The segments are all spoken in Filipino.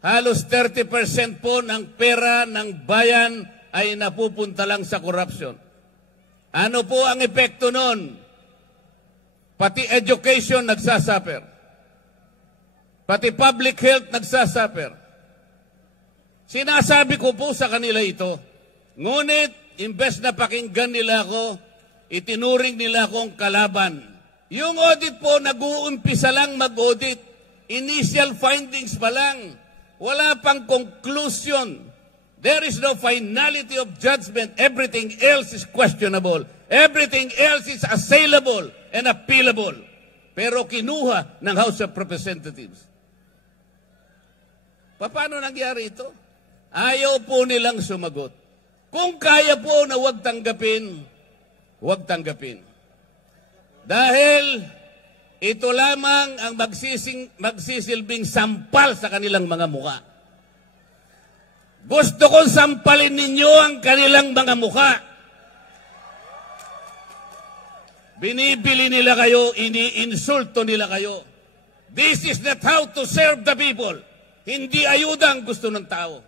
Halos 30% po ng pera ng bayan ay napupunta lang sa korupsyon. Ano po ang epekto nun? Pati education nagsasuffer. Pati public health nagsasuffer. Sinasabi ko po sa kanila ito. Ngunit, imbes na pakinggan nila ako, itinuring nila akong kalaban. Yung audit po, nag-uumpisa lang mag-audit. Initial findings pa lang. Wala pang conclusion. There is no finality of judgment. Everything else is questionable. Everything else is assailable and appealable. Pero kinuha ng House of Representatives. Paano nangyari ito? Ayaw po nilang sumagot. Kung kaya po na huwag tanggapin, huwag tanggapin. Dahil ito lamang ang magsisilbing sampal sa kanilang mga muka. Gusto kong sampalin ninyo ang kanilang mga muka. Binibili nila kayo, iniinsulto nila kayo. This is not how to serve the people. Hindi ayuda ang gusto ng tao.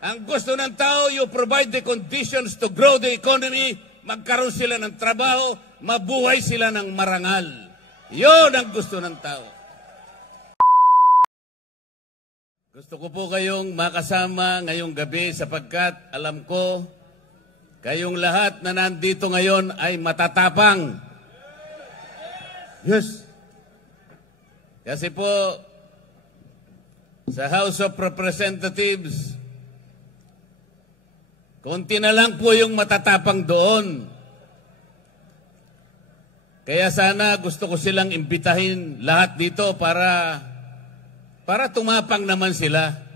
Ang gusto ng tao, you provide the conditions to grow the economy, magkaroon sila ng trabaho, mabuhay sila ng marangal. Yun ang gusto ng tao. Gusto ko po kayong makasama ngayong gabi sapagkat alam ko kayong lahat na nandito ngayon ay matatapang. Yes. Kasi po sa House of Representatives, konti na lang po yung matatapang doon. Kaya sana gusto ko silang imbitahin lahat dito para tumapang naman sila.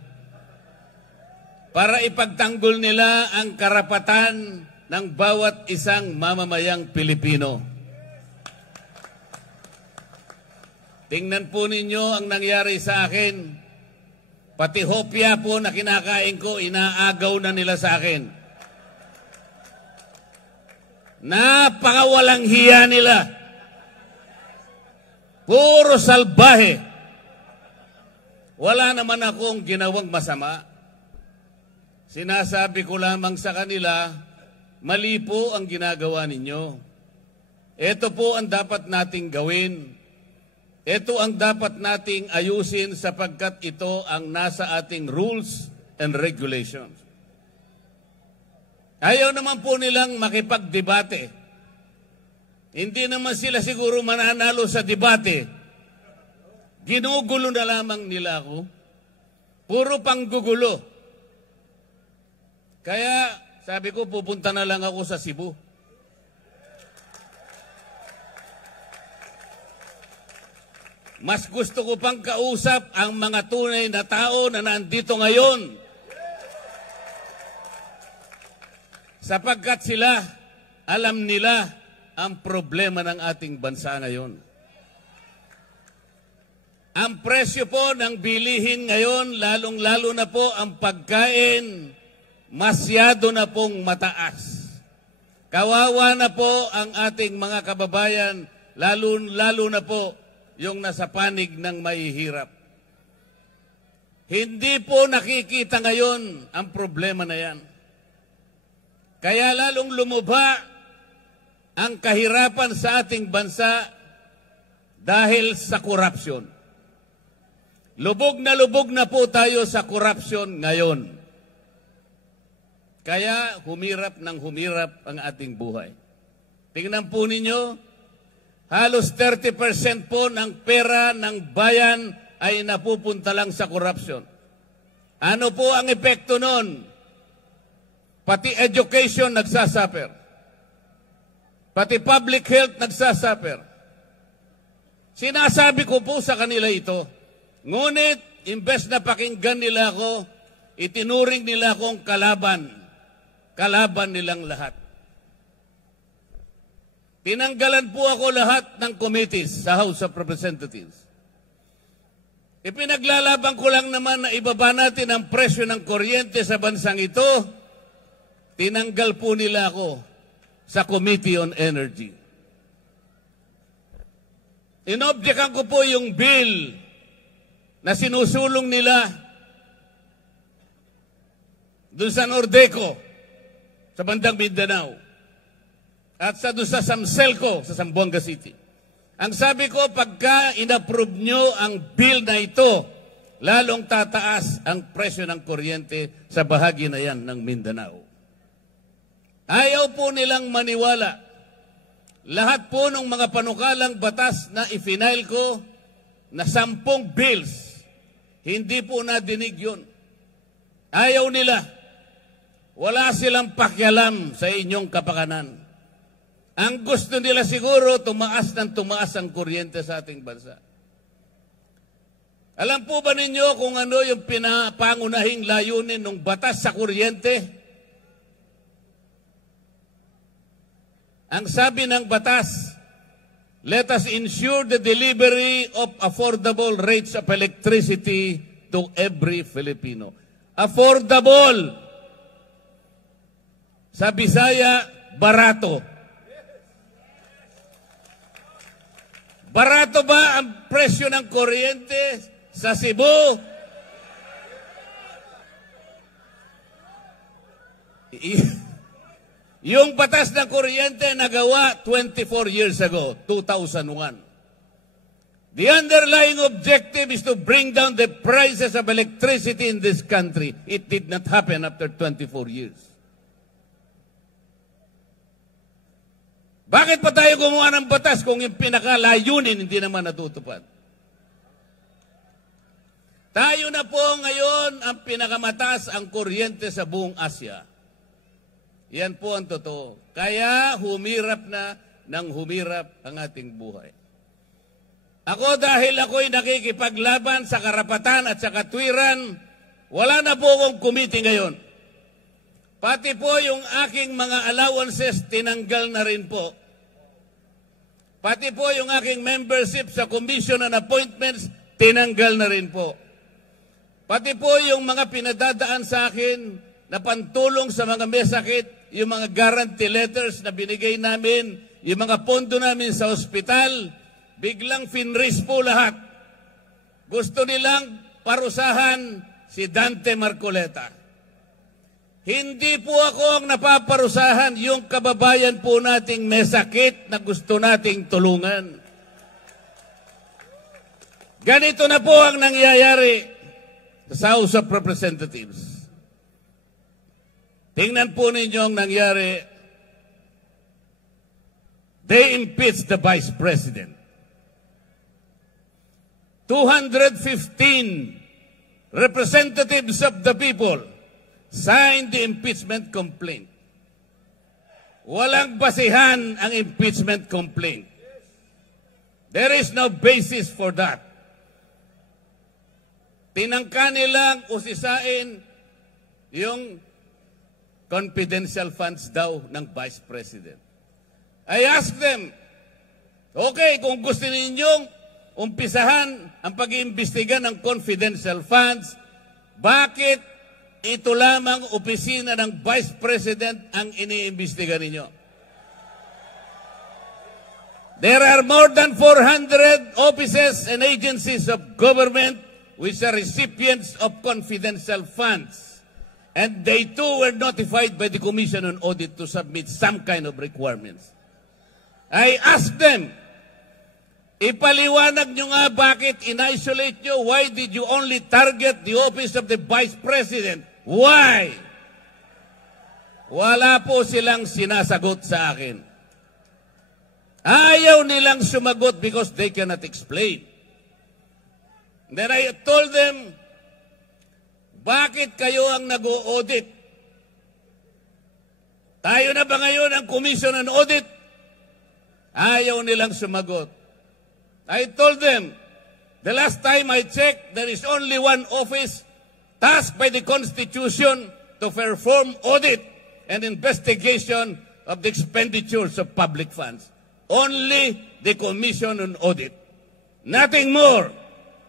Para ipagtanggol nila ang karapatan ng bawat isang mamamayang Pilipino. Tingnan po ninyo ang nangyari sa akin. Pati hopya po na kinakain ko, inaagaw na nila sa akin. Napakawalang hiya nila. Puro salbahe. Wala naman akong ginawang masama. Sinasabi ko lamang sa kanila, mali po ang ginagawa ninyo. Ito po ang dapat nating gawin. Ito ang dapat nating ayusin sapagkat ito ang nasa ating rules and regulations. Ayaw naman po nilang makipagdebate. Hindi naman sila siguro mananalo sa debate. Ginugulo na lamang nila ako. Puro panggugulo. Kaya sabi ko, pupunta na lang ako sa Cebu. Mas gusto ko pang kausap ang mga tunay na tao na nandito ngayon. Sapagkat sila, alam nila ang problema ng ating bansa ngayon. Ang presyo po ng bilihin ngayon, lalong-lalo na po ang pagkain, masyado na pong mataas. Kawawa na po ang ating mga kababayan, lalo na po yung nasa panig ng mahihirap. Hindi po nakikita ngayon ang problema na yan. Kaya lalong lumubha ang kahirapan sa ating bansa dahil sa korupsyon. Lubog na po tayo sa korupsyon ngayon. Kaya humirap ang ating buhay. Tingnan po ninyo, halos 30% po ng pera ng bayan ay napupunta lang sa korupsyon. Ano po ang epekto nun? Pati education nagsasuffer. Pati public health nagsasuffer. Sinasabi ko po sa kanila ito. Ngunit, imbes na pakinggan nila ako, itinuring nila akong kalaban. Kalaban nilang lahat. Tinanggalan po ako lahat ng committees sa House of Representatives. Ipinaglalaban ko lang naman na ibaba natin ang presyo ng kuryente sa bansang ito. Tinanggal po nila ako sa Committee on Energy. Inobjekan ko po yung bill na sinusulong nila doon sa Nordeco, sa bandang Mindanao, at doon sa Samselco, sa Zamboanga City. Ang sabi ko, pagka inapprove nyo ang bill na ito, lalong tataas ang presyo ng kuryente sa bahagi na yan ng Mindanao. Ayaw po nilang maniwala. Lahat po ng mga panukalang batas na ifinail ko na 10 bills, hindi po nadinig yun. Ayaw nila. Wala silang pakialam sa inyong kapakanan. Ang gusto nila siguro, tumaas ng tumaas ang kuryente sa ating bansa. Alam po ba ninyo kung ano yung pinapangunahing layunin ng batas sa kuryente? Ang sabi ng batas, let us ensure the delivery of affordable rates of electricity to every Filipino. Affordable. Sa Bisaya, barato. Barato ba ang presyo ng kuryente sa Cebu? Yung batas ng kuryente nagawa 24 years ago, 2001. The underlying objective is to bring down the prices of electricity in this country. It did not happen after 24 years. Bakit pa tayo gumawa ng batas kung yung pinakalayunin hindi naman natutupad? Tayo na po ngayon ang pinakamataas ang kuryente sa buong Asia. Yan po ang totoo. Kaya humirap na ng humirap ang ating buhay. Ako dahil ako'y nakikipaglaban sa karapatan at sa katwiran, wala na po akong committee ngayon. Pati po yung aking mga allowances tinanggal na rin po. Pati po yung aking membership sa commission and appointments tinanggal na rin po. Pati po yung mga pinadadaan sa akin na pantulong sa mga may sakit, yung mga guarantee letters na binigay namin, yung mga pondo namin sa ospital, biglang finris po lahat. Gusto nilang parusahan si Dante Marcoleta. Hindi po ako ang napaparusahan, yung kababayan po nating may sakit na gusto nating tulungan. Ganito na po ang nangyayari sa House of Representatives. Tingnan po ninyo ang nangyari. They impeached the Vice President. 215 representatives of the people signed the impeachment complaint. Walang basihan ang impeachment complaint. There is no basis for that. Tinangka nilang usisain yung confidential funds daw ng Vice President. I asked them, okay, kung gusto ninyong umpisahan ang pag-iimbestiga ng confidential funds, bakit ito lamang opisina ng Vice President ang iniimbestiga ninyo? There are more than 400 offices and agencies of government which are recipients of confidential funds. And they too were notified by the Commission on Audit to submit some kind of requirements. I asked them, ipaliwanag nyo nga bakit in-isolate nyo? Why did you only target the office of the Vice President? Why? Wala po silang sinasagot sa akin. Ayaw nilang sumagot because they cannot explain. Then I told them, bakit kayo ang nag-o-audit? Tayo na ba ngayon ang Commission on Audit? Ayaw nilang sumagot. I told them, the last time I checked, there is only one office tasked by the Constitution to perform audit and investigation of the expenditures of public funds. Only the Commission on Audit. Nothing more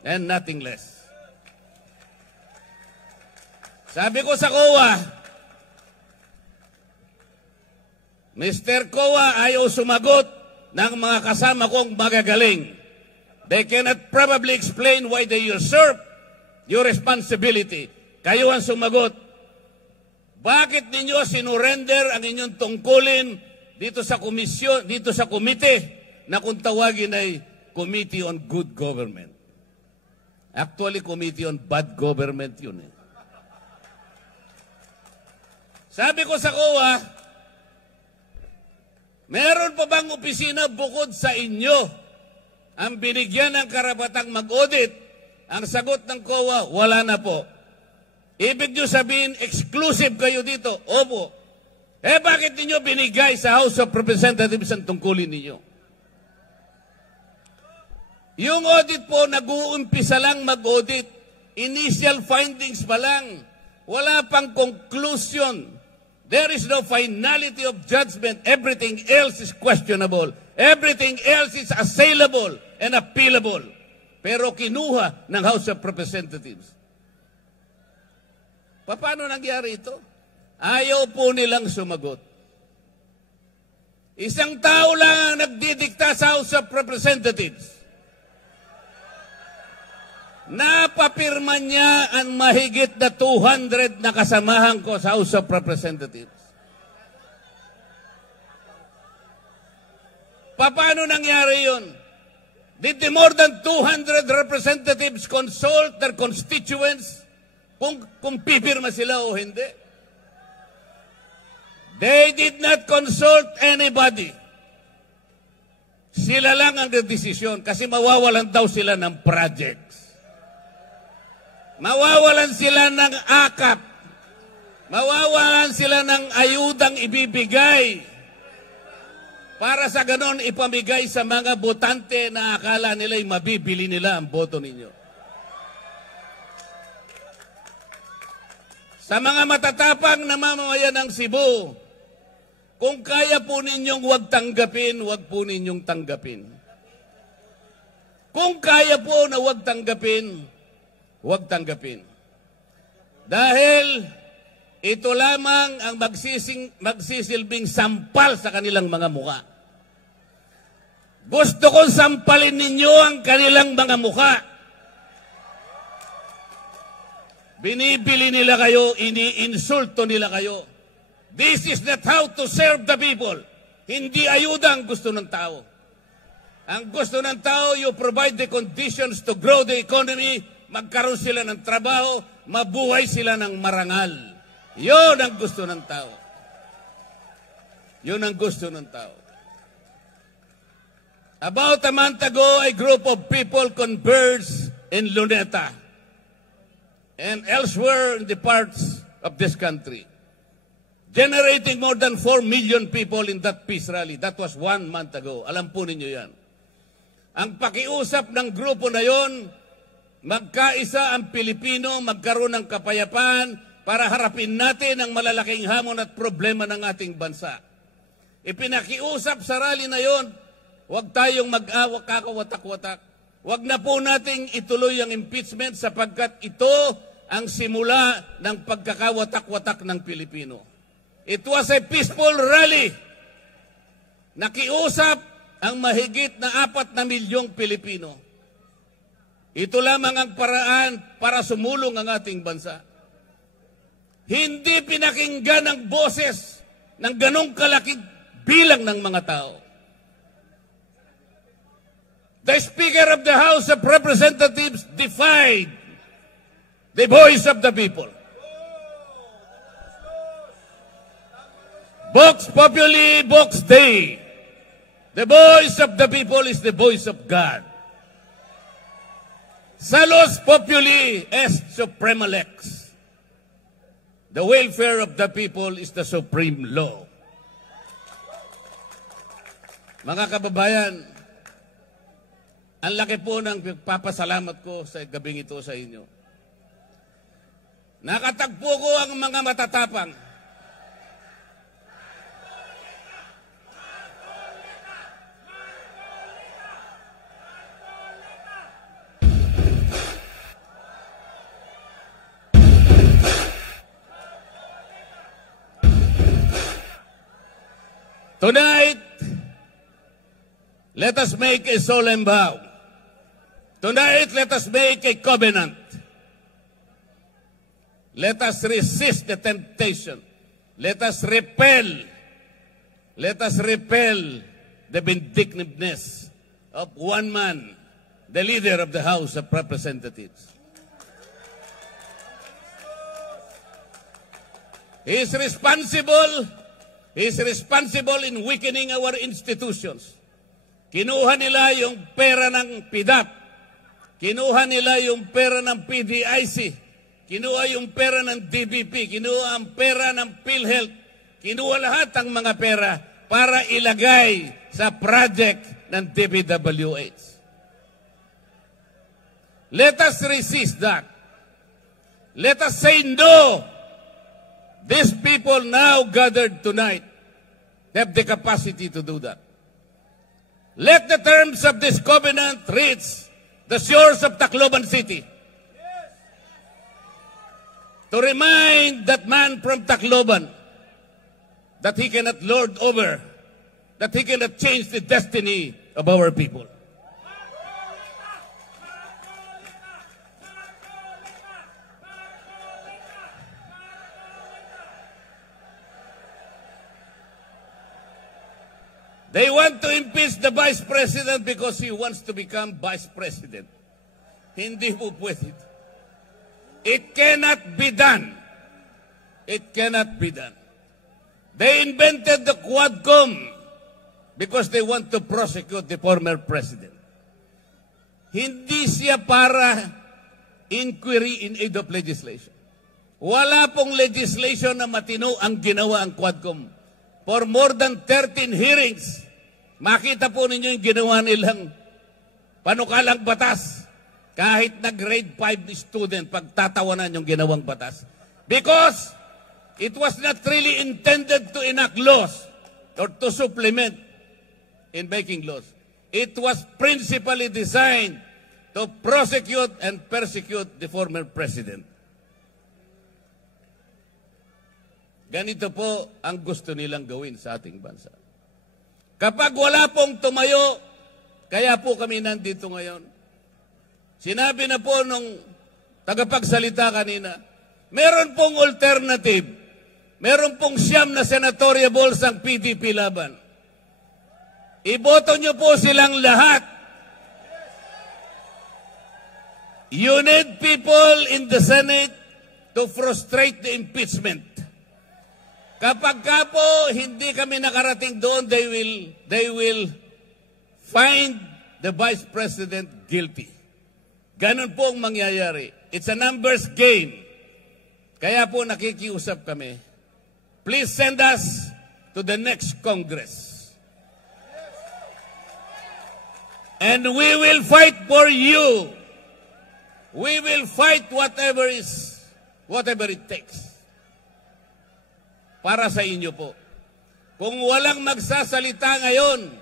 and nothing less. Sabi ko sa COA, Mr. COA, ayaw sumagot ng mga kasama kong magagaling. They cannot probably explain why they usurp your responsibility. Kayo ang sumagot. Bakit ninyo sinurrender ang inyong tungkulin dito sa komisyon, dito sa komite na kung tawagin ay Committee on Good Government? Actually, Committee on Bad Government yun eh. Sabi ko sa COA, meron pa bang opisina bukod sa inyo ang binigyan ng karapatang mag-audit? Ang sagot ng COA, wala na po. Ibig nyo sabihin, exclusive kayo dito? Opo. Bakit ninyo binigay sa House of Representatives ang tungkulin ninyo? Yung audit po, nag-uumpisa lang mag-audit. Initial findings pa lang. Wala pang conclusion. There is no finality of judgment. Everything else is questionable. Everything else is assailable and appealable. Pero kinuha ng House of Representatives. Paano nangyari ito? Ayaw po nilang sumagot. Isang tao lang ang nagdidikta sa House of Representatives. Napapirma niya ang mahigit na 200 na kasamahan ko sa House of Representatives. Paano nangyari yun? Did the more than 200 representatives consult their constituents kung pipirma sila o hindi? They did not consult anybody. Sila lang ang desisyon kasi mawawalan daw sila ng projects. Mawawalan sila ng akap. Mawawalan sila ng ayudang ibibigay para sa ganon ipamigay sa mga botante na akala nila'y mabibili nila ang boto ninyo. Sa mga matatapang na mamamayan ng Cebu, kung kaya po ninyong huwag tanggapin, huwag po ninyong tanggapin. Kung kaya po na huwag tanggapin, huwag tanggapin. Dahil ito lamang ang magsisilbing sampal sa kanilang mga muka. Gusto kong sampalin ninyo ang kanilang mga muka. Binibili nila kayo, iniinsulto nila kayo. This is not how to serve the people. Hindi ayuda ang gusto ng tao. Ang gusto ng tao, you provide the conditions to grow the economy, magkaroon sila ng trabaho, mabuhay sila ng marangal. Yun ang gusto ng tao. Yun ang gusto ng tao. About a month ago, a group of people converged in Luneta and elsewhere in the parts of this country, generating more than 4 million people in that peace rally. That was 1 month ago. Alam po ninyo yan. Ang pakiusap ng grupo na yon, magkaisa ang Pilipino, magkaroon ng kapayapaan para harapin natin ang malalaking hamon at problema ng ating bansa. Ipinakiusap sa rally na yon, huwag tayong mag-awak, kakawatak-watak. Huwag na po nating ituloy ang impeachment sapagkat ito ang simula ng pagkakawatak-watak ng Pilipino. It was a peaceful rally. Nakiusap ang mahigit na 4 na milyong Pilipino. Ito lamang ang paraan para sumulong ang ating bansa. Hindi pinakinggan ang boses ng ganong kalaking bilang ng mga tao. The Speaker of the House of Representatives defied the voice of the people. Vox Populi, Vox Dei. The voice of the people is the voice of God. Salus Populi est suprema lex. The welfare of the people is the supreme law. Mga kababayan, ang laki po ng papasalamat ko sa gabing ito sa inyo. Nakatagpo ko ang mga matatapang. Tonight, let us make a solemn vow. Tonight, let us make a covenant. Let us resist the temptation Let us repel the vindictiveness of one man, the leader of the House of Representatives. He is responsible in weakening our institutions. Kinuha nila yung pera ng PDAP. Kinuha nila yung pera ng PDIC. Kinuha yung pera ng DBP. Kinuha ang pera ng PhilHealth. Kinuha lahat ang mga pera para ilagay sa project ng DPWH. Let us resist that. Let us say no. These people now gathered tonight have the capacity to do that. Let the terms of this covenant reach the shores of Tacloban City. To remind that man from Tacloban that he cannot lord over, that he cannot change the destiny of our people. They want to impeach the Vice President because he wants to become Vice President. Hindi po pwede. It cannot be done. It cannot be done. They invented the Quadcom because they want to prosecute the former president. Hindi siya para inquiry in aid of legislation. Wala pong legislation na matino ang ginawa ang Quadcom. For more than 13 hearings, makita po ninyo yung ginawa nilang panukalang batas. Kahit na grade 5 student, pagtatawanan yung ginawang batas. Because it was not really intended to enact laws or to supplement in making laws. It was principally designed to prosecute and persecute the former president. Ganito po ang gusto nilang gawin sa ating bansa. Kapag wala pong tumayo, kaya po kami nandito ngayon. Sinabi na po nung tagapagsalita kanina, meron pong alternative. Meron pong 9 na senatoriables ang PDP laban. Iboto nyo po silang lahat. You need people in the Senate to frustrate the impeachment. Kapag ka po hindi kami nakarating doon, they will find the Vice President guilty. Ganun po ang mangyayari. It's a numbers game. Kaya po nakikiusap kami. Please send us to the next Congress. And we will fight for you. We will fight whatever it takes. Para sa inyo po. Kung walang magsasalita ngayon,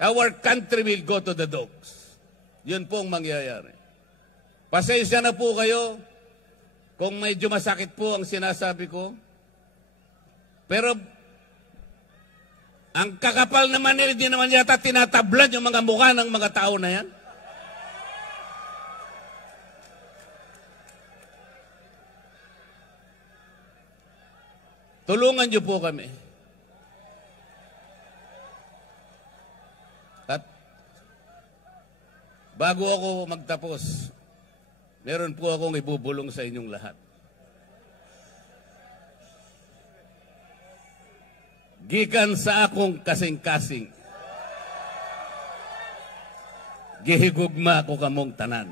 our country will go to the dogs. Yun po ang mangyayari. Pasensya na po kayo kung medyo masakit po ang sinasabi ko. Pero ang kakapal naman nila, di naman yata tinatablan yung mga mukha ng mga tao na yan. Tulungan niyo po kami. At bago ako magtapos, meron po akong ibubulong sa inyong lahat. Gikan sa akong kasing-kasing, gihigugma ko kamong tanan.